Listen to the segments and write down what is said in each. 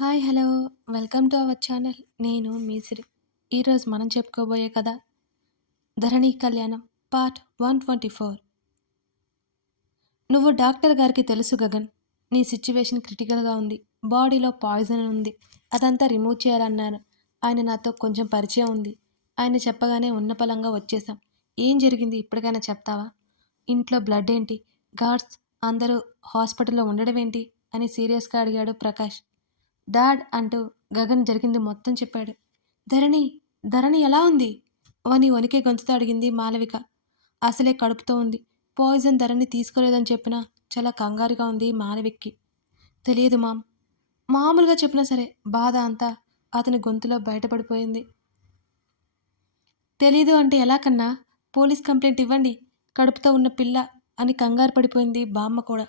Hi hello. Welcome to our channel. నేను మీసిరి ఈరోజు మనం చెప్పుకోబోయే కథ Dharani Kalyanam part one twenty four. నువ్వు డాక్టర్ గారికి తెలుసు గగన్. నీ సిచ్యువేషన్ క్రిటికల్గా ఉంది. బాడీలో పాయిజన్ ఉంది. అదంతా రిమూవ్ చేయాలన్నారు. ఆయన నాతో కొంచెం పరిచయం ఉంది. ఆయన చెప్పగానే ఉన్నపలంగా వచ్చేసాం ఏం జరిగింది? ఇప్పటికైనా చెప్తావా? ఇంట్లో బ్లడ్ ఏంటి? గార్డ్స్ అందరూ హాస్పిటల్లో ఉండడం ఏంటి? అని సీరియస్గా అడిగాడు ప్రకాష్. డాడ్ అంటూ గగన్ జరిగింది మొత్తం చెప్పాడు. ధరణి ధరణి ఎలా ఉంది? అని వణికే గొంతుతో అడిగింది మాలవిక. అసలే కడుపుతో ఉంది. పాయిజన్ ధరణి తీసుకోలేదని చెప్పినా చాలా కంగారుగా ఉంది మాలవిక్కి. తెలియదు మామ్. మామూలుగా చెప్పినా సరే బాధ అంతా అతని గొంతులో బయటపడిపోయింది. తెలీదు అంటే ఎలా కన్నా పోలీస్ కంప్లైంట్ ఇవ్వండి కడుపుతో ఉన్న పిల్ల అని కంగారు పడిపోయింది బామ్మ కూడా.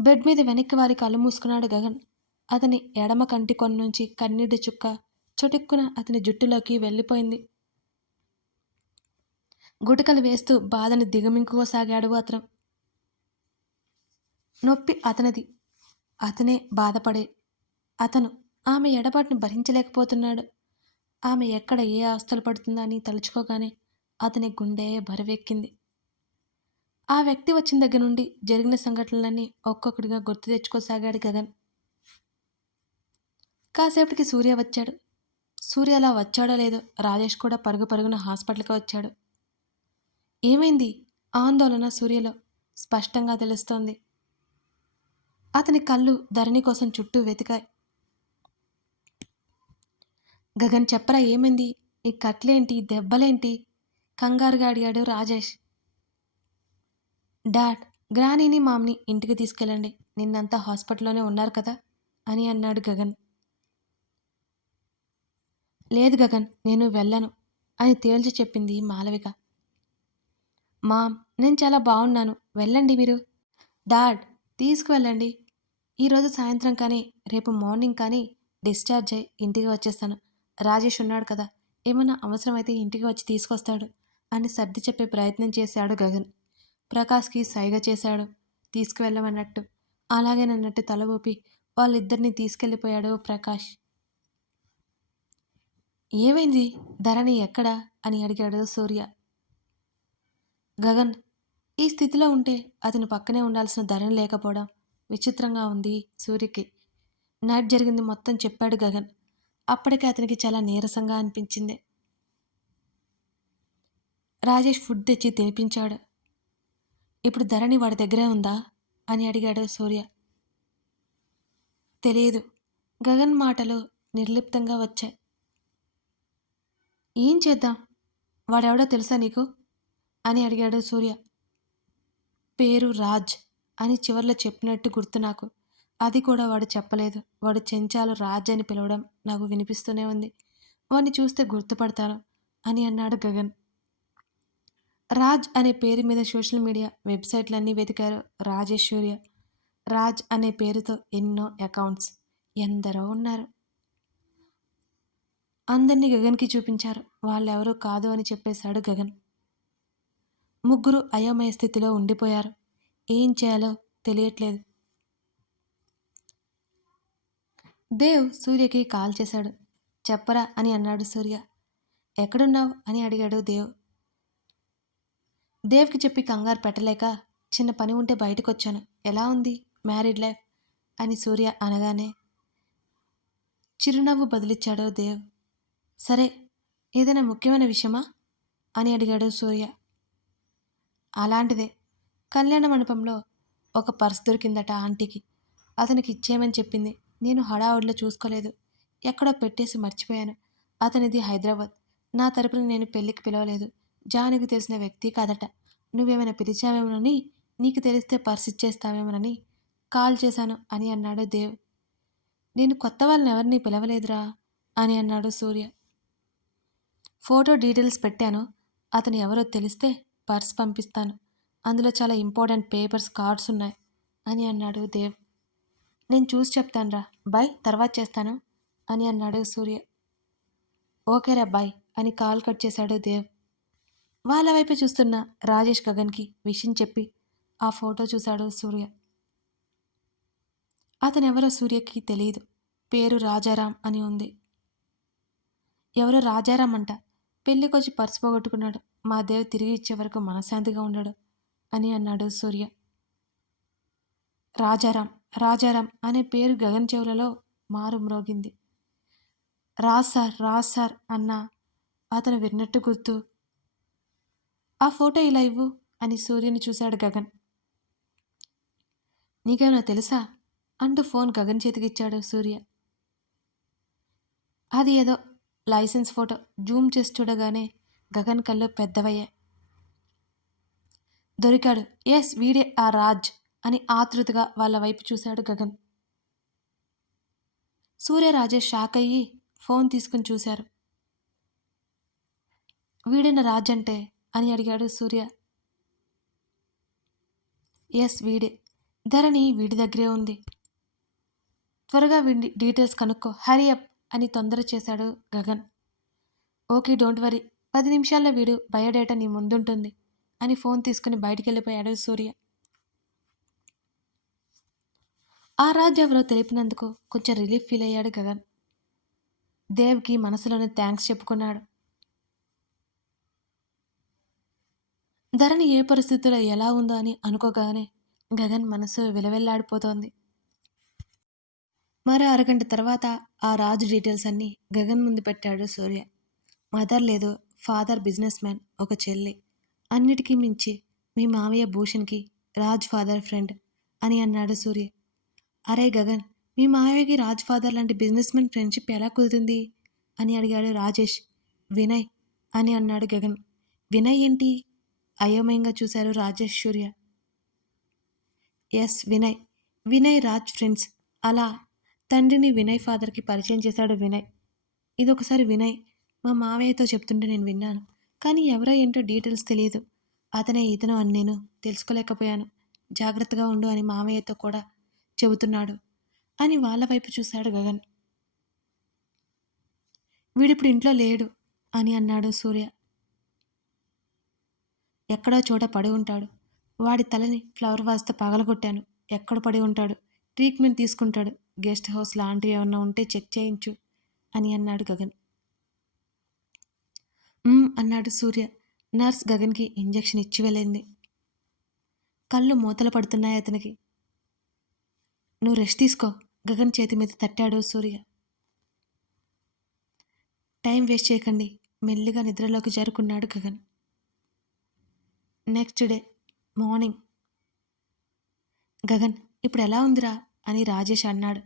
బెడ్ మీద వెనక్కి వారి కళ్ళు మూసుకున్నాడు గగన్. అతని ఎడమ కంటి కొన్నుంచి కన్నీటి చుక్క చటుక్కున అతని జుట్టులోకి వెళ్ళిపోయింది. గుటకలు వేస్తూ బాధని దిగమింగుకోసాగాడు అతను. నొప్పి అతనిది. అతనే బాధపడే. అతను ఆమె ఎడబాటుని భరించలేకపోతున్నాడు. ఆమె ఎక్కడ ఏ ఆస్తులు పడుతుందని అని తలుచుకోగానే అతని గుండె బరువెక్కింది. ఆ వ్యక్తి వచ్చిన దగ్గర నుండి జరిగిన సంఘటనలన్నీ ఒక్కొక్కటిగా గుర్తు తెచ్చుకోసాగాడు గగన్. కాసేపటికి సూర్య వచ్చాడు. సూర్య అలా వచ్చాడో లేదో రాజేష్ కూడా పరుగు పరుగున హాస్పిటల్కి వచ్చాడు. ఏమైంది? ఆందోళన సూర్యలో స్పష్టంగా తెలుస్తోంది. అతని కళ్ళు ధరణి కోసం చుట్టూ వెతికాయి. గగన్ చెప్పరా ఏమైంది? ఈ కట్లేంటి? దెబ్బలేంటి? కంగారుగా అడిగాడు రాజేష్. డాడ్ గ్రానీని మామ్ని ఇంటికి తీసుకెళ్ళండి. నిన్నంతా హాస్పిటల్లోనే ఉన్నారు కదా? అని అన్నాడు గగన్. లేదు గగన్ నేను వెళ్ళను అని తేల్చి చెప్పింది మాలవిక. మామ్ నేను చాలా బాగున్నాను. వెళ్ళండి మీరు. డాడ్ తీసుకువెళ్ళండి. ఈరోజు సాయంత్రం కానీ రేపు మార్నింగ్ కానీ డిశ్చార్జ్ అయ్యి ఇంటికి వచ్చేస్తాను. రాజేష్ ఉన్నాడు కదా ఏమైనా అవసరమైతే ఇంటికి వచ్చి తీసుకొస్తాడు అని సర్ది చెప్పే ప్రయత్నం చేశాడు గగన్. ప్రకాష్కి సైగ చేశాడు. తీసుకువెళ్ళమన్నట్టు. అలాగేనన్నట్టు తల ఊపి వాళ్ళిద్దరిని తీసుకెళ్ళిపోయాడు ప్రకాష్. ఏమైంది? ధరణి ఎక్కడా? అని అడిగాడు సూర్య. గగన్ ఈ స్థితిలో ఉంటే అతని పక్కనే ఉండాల్సిన ధరణి లేకపోవడం విచిత్రంగా ఉంది సూర్యకి. నైట్ జరిగింది మొత్తం చెప్పాడు గగన్. అప్పటికే అతనికి చాలా నీరసంగా అనిపించింది. రాజేష్ ఫుడ్ తెచ్చి తినిపించాడు. ఇప్పుడు ధరణి వాడి దగ్గరే ఉందా? అని అడిగాడు సూర్య. తెలియదు గగన్ మాటలు నిర్లిప్తంగా వచ్చాయి. ఏం చేద్దాం? వాడెవడో తెలుసా నీకు? అని అడిగాడు సూర్య. పేరు రాజ్ అని చివర్లో చెప్పినట్టు గుర్తు నాకు. అది కూడా వాడు చెప్పలేదు. వాడు చెంచాలు రాజ్ అని పిలవడం నాకు వినిపిస్తూనే ఉంది. వాడిని చూస్తే గుర్తుపడతాను అని అన్నాడు గగన్. రాజ్ అనే పేరు మీద సోషల్ మీడియా వెబ్సైట్లన్నీ వెతికారు రాజేశ్వర్య రాజ్ అనే పేరుతో ఎన్నో అకౌంట్స్ ఎందరో ఉన్నారు. అందరినీ గగన్కి చూపించారు. వాళ్ళెవరో కాదు అని చెప్పేశాడు గగన్. ముగ్గురు అయోమయ స్థితిలో ఉండిపోయారు. ఏం చేయాలో తెలియట్లేదు. దేవ్ సూర్యకి కాల్ చేశాడు. చెప్పరా అని అన్నాడు సూర్య. ఎక్కడున్నావు అని అడిగాడు దేవ్. దేవ్కి చెప్పి కంగారు పెట్టలేక చిన్న పని ఉంటే బయటకు వచ్చాను ఎలా ఉంది? Married life? అని సూర్య అనగానే చిరునవ్వు బదిలిచ్చాడు దేవ్. సరే ఏదైనా ముఖ్యమైన విషయమా? అని అడిగాడు సూర్య. అలాంటిదే. కళ్యాణ మండపంలో ఒక పర్స్ దొరికిందట ఆంటీకి. అతనికి ఇచ్చేయమని చెప్పింది. నేను హడావుడిలో చూసుకోలేదు. ఎక్కడో పెట్టేసి మర్చిపోయాను. అతనిది హైదరాబాద్. నా తరపున నేను పెళ్ళికి పిలవలేదు. జానుకు తెలిసిన వ్యక్తి కాదట. నువ్వేమైనా పిలిచావేమోనని నీకు తెలిస్తే పర్స్ ఇచ్చేస్తావేమోనని కాల్ చేశాను అని అన్నాడు దేవ్. నేను కొత్త వాళ్ళని ఎవరిని పిలవలేదురా అని అన్నాడు సూర్య. ఫోటో డీటెయిల్స్ పెట్టాను. అతను ఎవరో తెలిస్తే పర్స్ పంపిస్తాను. అందులో చాలా ఇంపార్టెంట్ పేపర్స్ కార్డ్స్ ఉన్నాయి అని అన్నాడు దేవ్. నేను చూసి చెప్తానురా. బాయ్ తర్వాత చేస్తాను అని అన్నాడు సూర్య. ఓకేరా బాయ్ అని కాల్ కట్ చేశాడు దేవ్. వాళ్ళ వైపు చూస్తున్న రాజేష్ గగన్కి విషయం చెప్పి ఆ ఫోటో చూశాడు సూర్య. అతనెవరో సూర్యకి తెలియదు. పేరు రాజారాం అని ఉంది. ఎవరో రాజారాం అంట. పెళ్ళికొచ్చి పర్సు పోగొట్టుకున్నాడు. మా దేవ్ తిరిగి ఇచ్చే వరకు మనశ్శాంతిగా ఉండడు అని అన్నాడు సూర్య. రాజారాం రాజారాం అనే పేరు గగన్ చెవులలో మారు మ్రోగింది. రాజ్ సార్ రాజ్ సార్ అన్న అతను విన్నట్టు గుర్తు ఆ ఫోటో ఇలా ఇవ్వు అని సూర్యుని చూశాడు గగన్. నీకేమైనా తెలుసా? అంటూ ఫోన్ గగన్ చేతికిచ్చాడు సూర్య. అది ఏదో లైసెన్స్ ఫోటో. జూమ్ చేసి చూడగానే గగన్ కళ్ళు పెద్దవయ్యాయి. దొరికాడు. ఎస్ వీడే ఆ రాజ్ అని ఆతృతగా వాళ్ళ వైపు చూశాడు గగన్. సూర్య రాజేష్ షాక్ అయ్యి ఫోన్ తీసుకుని చూశారు. వీడైన రాజ్ అంటే? అని అడిగాడు సూర్య. ఎస్ వీడే. ధరణి వీడి దగ్గరే ఉంది. త్వరగా వీడి డీటెయిల్స్ కనుక్కో. హరి అప్ అని తొందర చేశాడు గగన్. Okay don't worry. పది నిమిషాల్లో వీడు బయోడేటా నీ ముందుంటుంది అని ఫోన్ తీసుకుని బయటికి వెళ్ళిపోయాడు సూర్య. ఆ రాజు ఎవరో తెలిపినందుకు కొంచెం రిలీఫ్ ఫీల్ అయ్యాడు గగన్. దేవ్కి మనసులోనే థ్యాంక్స్ చెప్పుకున్నాడు. ధరణి ఏ పరిస్థితిలో ఎలా ఉందో అని అనుకోగానే గగన్ మనసు విలవెల్లాడిపోతోంది. మరో అరగంట తర్వాత ఆ రాజు డీటెయిల్స్ అన్నీ గగన్ ముందు పెట్టాడు సూర్య. మదర్ లేదు ఫాదర్ బిజినెస్ మ్యాన్ ఒక చెల్లి. అన్నిటికీ మించి మీ మావయ్య భూషణ్కి రాజ్ ఫాదర్ ఫ్రెండ్ అని అన్నాడు సూర్య. అరే గగన్ మీ మావయ్యకి రాజ్ ఫాదర్ లాంటి బిజినెస్ మ్యాన్ ఫ్రెండ్షిప్ ఎలా కుదిరింది? అని అడిగాడు రాజేష్. వినయ్ అని అన్నాడు గగన్. వినయ్ ఏంటి? అయోమయంగా చూశారు రాజేష్ సూర్య ఎస్ వినయ్. వినయ్ రాజ్ ఫ్రెండ్స్. అలా తండ్రిని వినయ్ ఫాదర్కి పరిచయం చేశాడు వినయ్. ఇదొకసారి వినయ్ మా మావయ్యతో చెప్తుంటే నేను విన్నాను. కానీ ఎవరో ఏంటో డీటెయిల్స్ తెలియదు. అతనే ఇతను అని నేను తెలుసుకోలేకపోయాను. జాగ్రత్తగా ఉండు అని మామయ్యతో కూడా చెబుతున్నాడు అని వాళ్ళ వైపు చూశాడు గగన్. వీడిప్పుడు ఇంట్లో లేడు అని అన్నాడు సూర్య. ఎక్కడో చోట పడి ఉంటాడు. వాడి తలని ఫ్లవర్ వాస్తో పగలగొట్టాను. ఎక్కడ పడి ఉంటాడు? ట్రీట్మెంట్ తీసుకుంటాడు. గెస్ట్ హౌస్ లాంటివి ఏమన్నా ఉంటే చెక్ చేయించు అని అన్నాడు గగన్. అన్నాడు సూర్య. నర్స్ గగన్కి ఇంజెక్షన్ ఇచ్చి వెళ్ళింది. కళ్ళు మూతలు పడుతున్నాయి అతనికి. నువ్వు రెస్ట్ తీసుకో. గగన్ చేతి మీద తట్టాడు సూర్య. టైం వేస్ట్ చేయకండి. మెల్లిగా నిద్రలోకి జారుకున్నాడు Gagan. Next day morning Gagan ఇప్పుడు ఎలా ఉందిరా? అని రాజేష్ అన్నాడు.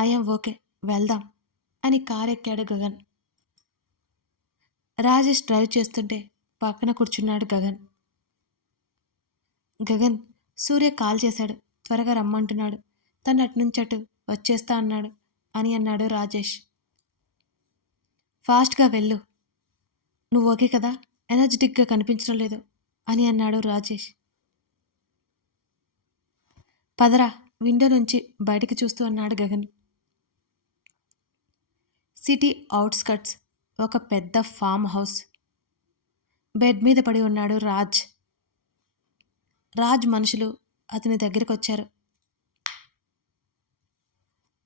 ఐఎమ్ ఓకే వెళ్దాం అని కార్ ఎక్కాడు గగన్. రాజేష్ డ్రైవ్ చేస్తుంటే పక్కన కూర్చున్నాడు గగన్. గగన్ సూర్య కాల్ చేశాడు త్వరగా రమ్మంటున్నాడు. తను అటు అటు వచ్చేస్తా అన్నాడు అని అన్నాడు రాజేష్. ఫాస్ట్గా వెళ్ళు. నువ్వు ఓకే కదా? ఎనర్జెటిక్గా కనిపించడం లేదు అని అన్నాడు రాజేష్. పదరా విండో నుంచి బయటికి చూస్తూ అన్నాడు గగన్. సిటీ అవుట్స్కట్స్ ఒక పెద్ద ఫామ్ హౌస్. బెడ్ మీద పడి ఉన్నాడు రాజ్. రాజ్ మనుషులు అతని దగ్గరికి వచ్చారు.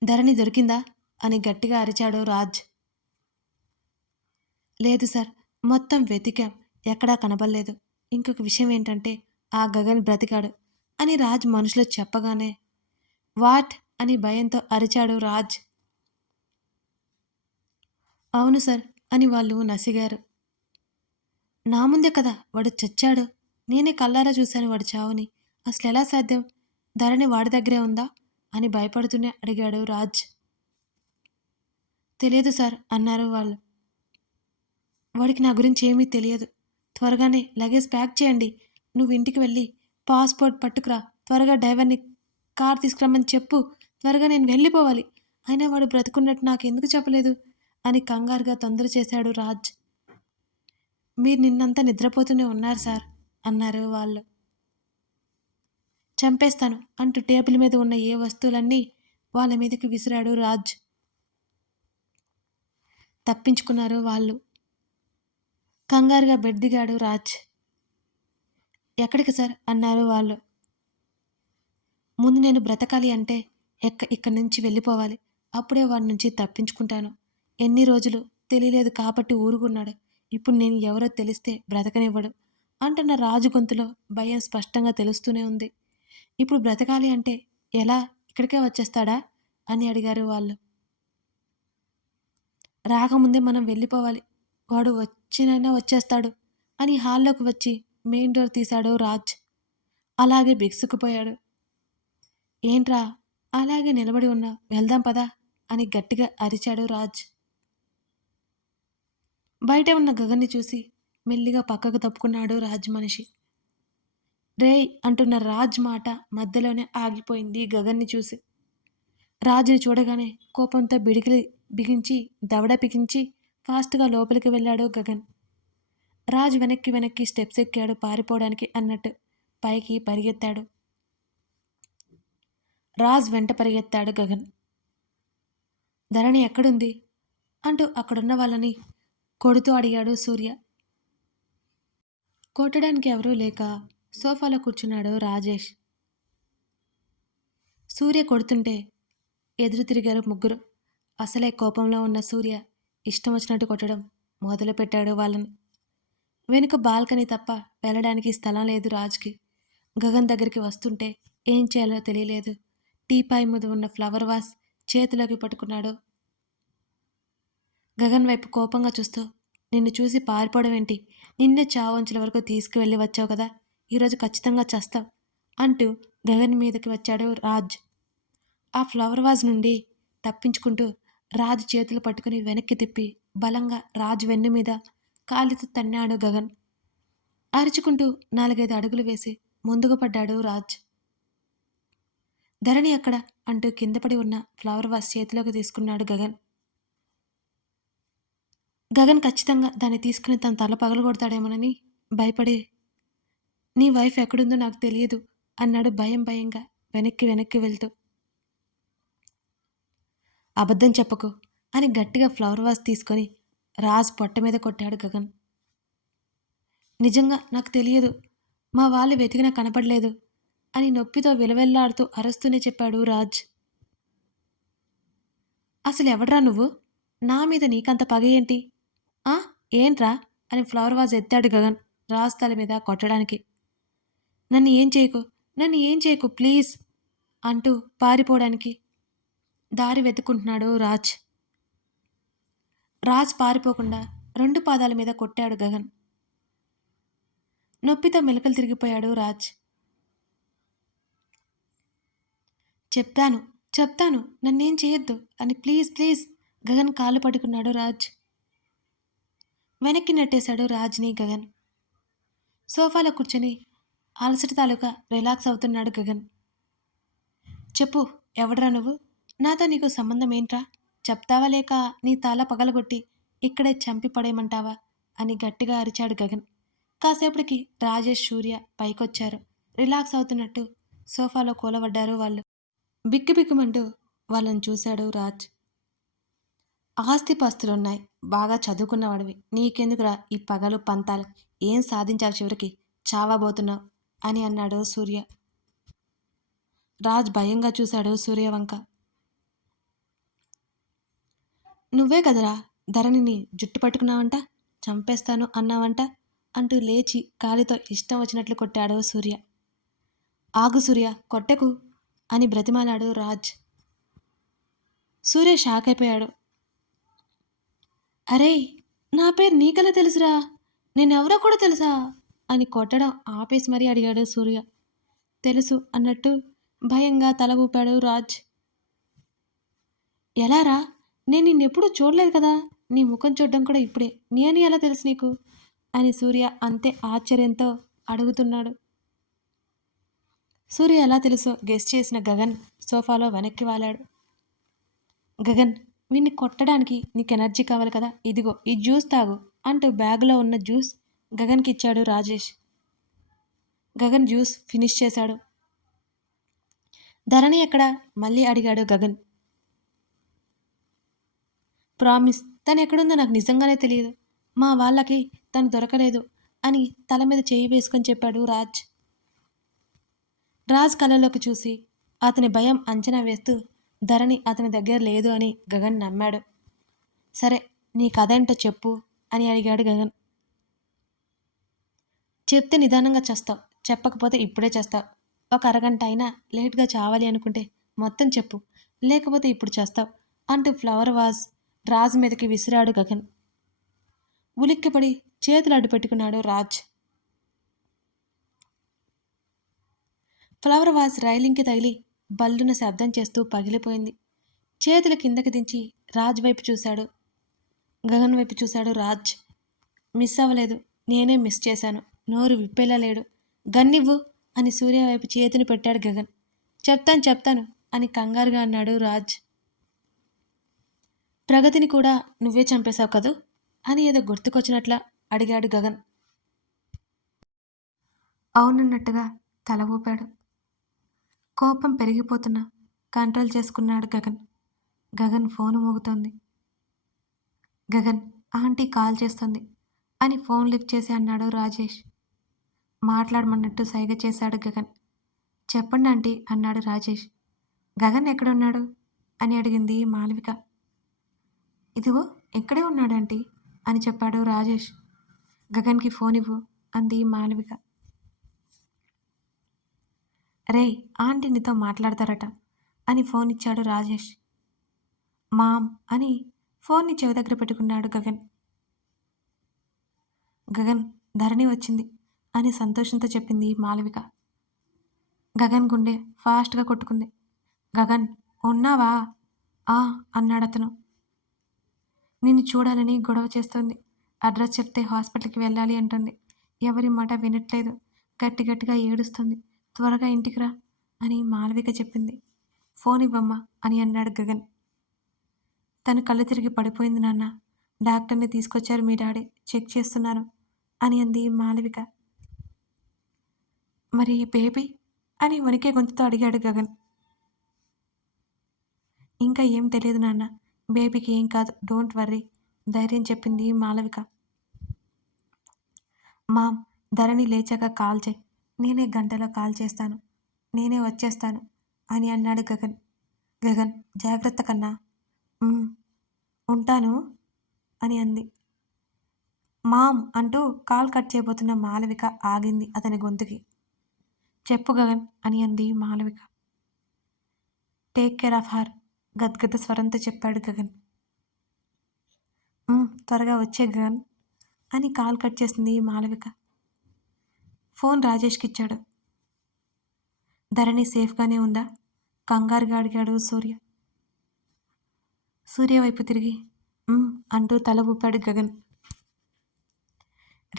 ధరణి దొరికిందా? అని గట్టిగా అరిచాడు రాజ్. లేదు సార్ మొత్తం వెతికాం. ఎక్కడా కనబడలేదు. ఇంకొక విషయం ఏంటంటే ఆ గగన్ బ్రతికాడు అని రాజ్ మనుషులు చెప్పగానే వాట్? అని భయంతో అరిచాడు రాజ్. అవును సార్ అని వాళ్ళు నసిగారు. నా ముందే కదా వాడు చచ్చాడు. నేనే కల్లారా చూశాను వాడు చావుని. అసలు ఎలా సాధ్యం? ధరణి వాడి దగ్గరే ఉందా? అని భయపడుతూనే అడిగాడు రాజ్. తెలియదు సార్ అన్నారు వాళ్ళు. వాడికి నా గురించి ఏమీ తెలియదు. త్వరగానే లగేజ్ ప్యాక్ చేయండి. నువ్వు ఇంటికి వెళ్ళి పాస్పోర్ట్ పట్టుకురా. త్వరగా డ్రైవర్ని కార్ తీసుకురమ్మని చెప్పు. త్వరగా నేను వెళ్ళిపోవాలి. అయినా వాడు బ్రతుకున్నట్టు నాకు ఎందుకు చెప్పలేదు? అని కంగారుగా తొందర చేశాడు రాజ్. మీరు నిన్నంతా నిద్రపోతూనే ఉన్నారు సార్ అన్నారు వాళ్ళు. చంపేస్తాను అంటూ టేబుల్ మీద ఉన్న ఏ వస్తువులన్నీ వాళ్ళ మీదకి విసిరాడు రాజ్. తప్పించుకున్నారు వాళ్ళు. కంగారుగా బెడ్ దిగాడు రాజ్. ఎక్కడికి సార్? అన్నారు వాళ్ళు. ముందు నేను బ్రతకాలి అంటే ఎక్క ఇక్కడి నుంచి వెళ్ళిపోవాలి. అప్పుడే వాడి నుంచి తప్పించుకుంటాను. ఎన్ని రోజులు? తెలియలేదు కాబట్టి ఊరుకున్నాడు. ఇప్పుడు నేను ఎవరో తెలిస్తే బ్రతకనివ్వడు అంటున్న రాజు గొంతులో భయం స్పష్టంగా తెలుస్తూనే ఉంది. ఇప్పుడు బ్రతకాలి అంటే ఎలా? ఇక్కడికే వచ్చేస్తాడా? అని అడిగారు వాళ్ళు. రాకముందే మనం వెళ్ళిపోవాలి. వాడు వచ్చినైనా వచ్చేస్తాడు అని హాల్లోకి వచ్చి మెయిన్ డోర్ తీశాడు రాజ్. అలాగే బిగుసుకుపోయాడు ఏంట్రా అలాగే నిలబడి ఉన్నా వెళ్దాం పదా అని గట్టిగా అరిచాడు రాజ్. బయట ఉన్న గగన్ని చూసి మెల్లిగా పక్కకు తప్పుకున్నాడు రాజ్ మనిషి. రేయ్ అంటున్న రాజ్ మాట మధ్యలోనే ఆగిపోయింది గగన్ని చూసి. రాజుని చూడగానే కోపంతో బిడికిలి బిగించి దవడ పిగించి ఫాస్ట్గా లోపలికి వెళ్ళాడు గగన్. రాజ్ వెనక్కి వెనక్కి స్టెప్స్ ఎక్కాడు పారిపోవడానికి అన్నట్టు పైకి పరిగెత్తాడు. రాజ్ వెంట పరిగెత్తాడు గగన్. ధరణి ఎక్కడుంది? అంటూ అక్కడున్న వాళ్ళని కొడుతూ అడిగాడు సూర్య. కొట్టడానికి ఎవరూ లేక సోఫాలో కూర్చున్నాడు రాజేష్. సూర్య కొడుతుంటే ఎదురు తిరిగారు ముగ్గురు. అసలే కోపంలో ఉన్న సూర్య. ఇష్టం వచ్చినట్టు కొట్టడం మొదలుపెట్టాడు వాళ్ళని. వెనుక బాల్కనీ తప్ప వెళ్ళడానికి స్థలం లేదు రాజ్కి. గగన్ దగ్గరికి వస్తుంటే ఏం చేయాలో తెలియలేదు. టీపాయ్ మీద ఉన్న ఫ్లవర్ వాస్ చేతిలోకి పట్టుకున్నాడు. గగన్ వైపు కోపంగా చూస్తూ నిన్ను చూసి పారిపోవడం ఏంటి? నిన్నే చావంచుల వరకు తీసుకువెళ్ళి వచ్చావు కదా? ఈరోజు ఖచ్చితంగా చేస్తావు అంటూ గగన్ మీదకి వచ్చాడు రాజ్. ఆ ఫ్లవర్ వాజ్ నుండి తప్పించుకుంటూ రాజు చేతులు పట్టుకుని వెనక్కి తిప్పి బలంగా రాజు వెన్ను మీద కాలితో తన్నాడు గగన్. అరుచుకుంటూ నాలుగైదు అడుగులు వేసి ముందుకు పడ్డాడు రాజ్. ధరణి అక్కడ అంటూ కింద పడి ఉన్న ఫ్లవర్ వాస్ చేతిలోకి తీసుకున్నాడు గగన్. గగన్ ఖచ్చితంగా దాన్ని తీసుకుని తన తల పగలగొడతాడేమోనని భయపడి నీ వైఫ్ ఎక్కడుందో నాకు తెలియదు అన్నాడు భయం భయంగా వెనక్కి వెనక్కి వెళ్తూ. అబద్ధం చెప్పకు అని గట్టిగా ఫ్లవర్ వాస్ తీసుకొని రాజ్ పొట్ట మీద కొట్టాడు గగన్. నిజంగా నాకు తెలియదు మా వాళ్ళు వెతికినా కనపడలేదు అని నొప్పితో విలవెల్లాడుతూ అరుస్తూనే చెప్పాడు రాజ్. అసలు ఎవడ్రా నువ్వు? నా మీద నీకంత పగ ఏంటి? ఆ? ఏంట్రా? అని ఫ్లవర్ వాజ్ ఎత్తాడు గగన్ రాజ్ తల మీద కొట్టడానికి. నన్ను ఏం చేయకు నన్ను ఏం చేయకు ప్లీజ్ అంటూ పారిపోవడానికి దారి వెతుకుంటున్నాడు రాజ్. రాజ్ పారిపోకుండా రెండు పాదాల మీద కొట్టాడు గగన్. నొప్పితో మెలకలు తిరిగిపోయాడు రాజ్. చెప్తాను చెప్తాను నన్నేం చేయొద్దు అని ప్లీజ్ ప్లీజ్ గగన్ కాలు పట్టుకున్నాడు రాజ్. వెనక్కి నెట్టేశాడు రాజ్ని గగన్. సోఫాలో కూర్చొని అలసట తాలూకా రిలాక్స్ అవుతున్నాడు గగన్. చెప్పు ఎవడరా నువ్వు? నాతో నీకు సంబంధం ఏంట్రా? చెప్తావా లేక నీ తల పగలగొట్టి ఇక్కడే చంపి పడేయమంటావా? అని గట్టిగా అరిచాడు గగన్. కాసేపటికి రాజేష్ సూర్య పైకొచ్చారు. రిలాక్స్ అవుతున్నట్టు సోఫాలో కూలబడ్డారు వాళ్ళు. బిక్కుబిక్కుమంటూ వాళ్ళని చూశాడు రాజ్. ఆస్తిపాస్తులున్నాయి. బాగా చదువుకున్నవాడివి. నీకెందుకురా ఈ పగలు పంతాలు? ఏం సాధించాలి చివరికి? చావబోతున్నావు? అని అన్నాడు సూర్య. రాజ్ భయంగా చూశాడు సూర్య వంక నువ్వే కదరా ధరణిని జుట్టు పట్టుకున్నావంట? చంపేస్తాను అన్నావంట? అంటూ లేచి కాలితో ఇష్టం వచ్చినట్లు కొట్టాడు సూర్య. ఆగు సూర్య కొట్టకు అని బ్రతిమాలాడు రాజ్. సూర్య షాక్ అయిపోయాడు. అరే నా పేరు నీకలా తెలుసురా? నేనెవరో కూడా తెలుసా? అని కొట్టడం ఆపేసి మరీ అడిగాడు సూర్య. తెలుసు అన్నట్టు భయంగా తల ఊపాడు రాజ్. ఎలారా? నేను నిన్నెప్పుడు చూడలేదు కదా. నీ ముఖం చూడడం కూడా ఇప్పుడే. నేను ఎలా తెలుసు నీకు? అని సూర్య అంతే ఆశ్చర్యంతో అడుగుతున్నాడు. సూర్య ఎలా తెలుసో గెస్ట్ చేసిన గగన్ సోఫాలో వెనక్కి వాలాడు. గగన్ వీన్ని కొట్టడానికి నీకు ఎనర్జీ కావాలి కదా. ఇదిగో ఈ జ్యూస్ తాగు అంటూ బ్యాగులో ఉన్న జ్యూస్ గగన్కి ఇచ్చాడు రాజేష్. గగన్ జ్యూస్ ఫినిష్ చేశాడు. ధరణి ఎక్కడ? మళ్ళీ అడిగాడు గగన్. ప్రామిస్ తను ఎక్కడుందో నాకు నిజంగానే తెలియదు. మా వాళ్ళకి తను దొరకలేదు అని తల మీద చేయి వేసుకొని చెప్పాడు రాజ్. రాజ్ కళ్ళలోకి చూసి అతని భయం అంచనా వేస్తూ ధరణి అతని దగ్గర లేదు అని గగన్ నమ్మాడు. సరే నీ కథ ఏంటో చెప్పు అని అడిగాడు గగన్. చెప్తే నిదానంగా చేస్తావు చెప్పకపోతే ఇప్పుడే చేస్తావు. ఒక అరగంట అయినా లేట్గా చావాలి అనుకుంటే మొత్తం చెప్పు లేకపోతే ఇప్పుడు చేస్తావు అంటూ ఫ్లవర్ వాజ్ రాజ్ మీదకి విసిరాడు గగన్. ఉలిక్కిపడి చేతులు అడ్డు పెట్టుకున్నాడు రాజ్. ఫ్లవర్ వాజ్ రైలింగ్కి తగిలి బల్లున శబ్దం చేస్తూ పగిలిపోయింది. చేతులు కిందకి దించి రాజ్ వైపు చూశాడు. గగన్ వైపు చూశాడు రాజ్. మిస్ అవ్వలేదు. నేనే మిస్ చేశాను. నోరు విప్పేలా లేడు. గన్నివ్వు అని సూర్య వైపు చేతిని పెట్టాడు గగన్. చెప్తాను చెప్తాను అని కంగారుగా అన్నాడు రాజ్. ప్రగతిని కూడా నువ్వే చంపేశావు కదూ? అని ఏదో గుర్తుకొచ్చినట్లా అడిగాడు గగన్. అవునన్నట్టుగా తల ఊపాడు. కోపం పెరిగిపోతున్నా కంట్రోల్ చేసుకున్నాడు గగన్. గగన్ ఫోన్ మోగుతోంది. గగన్ ఆంటీ కాల్ చేస్తుంది అని ఫోన్ లిఫ్ట్ చేసి అన్నాడు రాజేష్. మాట్లాడమన్నట్టు సైగ చేశాడు గగన్. చెప్పండి ఆంటీ అన్నాడు రాజేష్. గగన్ ఎక్కడున్నాడు? అని అడిగింది మాలవిక ఇదిగో ఇక్కడే ఉన్నాడంటీ? అని చెప్పాడు రాజేష్. గగన్కి ఫోన్ ఇవ్వు అంది మాలవిక రే ఆంటీ నీతో మాట్లాడతారట అని ఫోన్ ఇచ్చాడు రాజేష్. మామ్ అని ఫోన్ని చెవి దగ్గర పెట్టుకున్నాడు గగన్. గగన్ ధరణి వచ్చింది అని సంతోషంతో చెప్పింది మాలవిక గగన్ గుండె ఫాస్ట్గా కొట్టుకుంది. గగన్ ఉన్నావా? ఆ అన్నాడు అతను నిన్ను చూడాలని గొడవ చేస్తుంది. అడ్రస్ చెప్తే హాస్పిటల్కి వెళ్ళాలి అంటుంది. ఎవరి మాట వినట్లేదు. గట్టి గట్టిగా ఏడుస్తుంది. త్వరగా ఇంటికి రా అని మాలవిక చెప్పింది. ఫోన్ ఇవ్వమ్మా అని అన్నాడు గగన్. తను కళ్ళు తిరిగి పడిపోయింది నాన్న. డాక్టర్ని తీసుకొచ్చారు మీ డాడీ. చెక్ చేస్తున్నారు అని అంది మాలవిక మరి బేబీ అని వణికే గొంతుతో అడిగాడు గగన్. ఇంకా ఏం తెలియదు నాన్న. బేబీకి ఏం కాదు డోంట్ వర్రీ ధైర్యం చెప్పింది మాలవిక మామ్ ధరణి లేచాక కాల్ చేయి. నేనే గంటలో కాల్ చేస్తాను. నేనే వచ్చేస్తాను అని అన్నాడు గగన్. గగన్ జాగ్రత్త కన్నా. ఉంటాను అని అంది. మామ్ అంటూ కాల్ కట్ చేయబోతున్న మాలవిక ఆగింది అతని గొంతుకి. చెప్పు గగన్ అని అంది Malavika take care of her. గద్గద స్వరంతో చెప్పాడు గగన్. త్వరగా వచ్చే గగన్ అని కాల్ కట్ చేసింది మాలవిక ఫోన్ రాజేష్కి ఇచ్చాడు. ధరణి సేఫ్గానే ఉందా? కంగారుగా అడిగాడు సూర్య. సూర్య వైపు తిరిగి అంటూ తల ఊపాడు గగన్.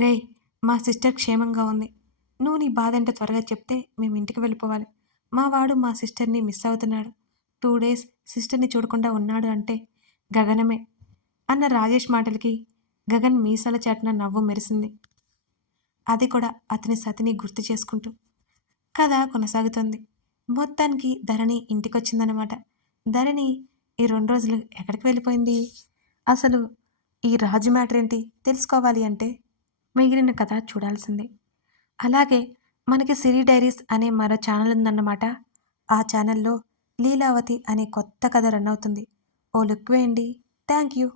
రే మా సిస్టర్ క్షేమంగా ఉంది. నువ్వు నీ బాధ అంటే త్వరగా చెప్తే మేము ఇంటికి వెళ్ళిపోవాలి. మా వాడు మా సిస్టర్ని మిస్ అవుతున్నాడు. టూ డేస్ సిస్టర్ని చూడకుండా ఉన్నాడు అంటే గగనమే అన్న రాజేష్ మాటలకి గగన్ మీసాల చాటున నవ్వు మెరిసింది. అది కూడా అతని సతిని గుర్తు చేసుకుంటూ కథ కొనసాగుతుంది. మొత్తానికి ధరణి ఇంటికొచ్చిందనమాట ధరణి ఈ రెండు రోజులు ఎక్కడికి వెళ్ళిపోయింది? అసలు ఈ రాజు మ్యాటర్ ఏంటి తెలుసుకోవాలి అంటే మిగిలిన కథ చూడాల్సిందే. అలాగే మనకి సిరి డైరీస్ అనే మరో ఛానల్ ఉందన్నమాట. ఆ ఛానల్లో లీలావతి అనే కొత్త కథ రన్ అవుతుంది. ఓ లుక్ వేయండి. Thank you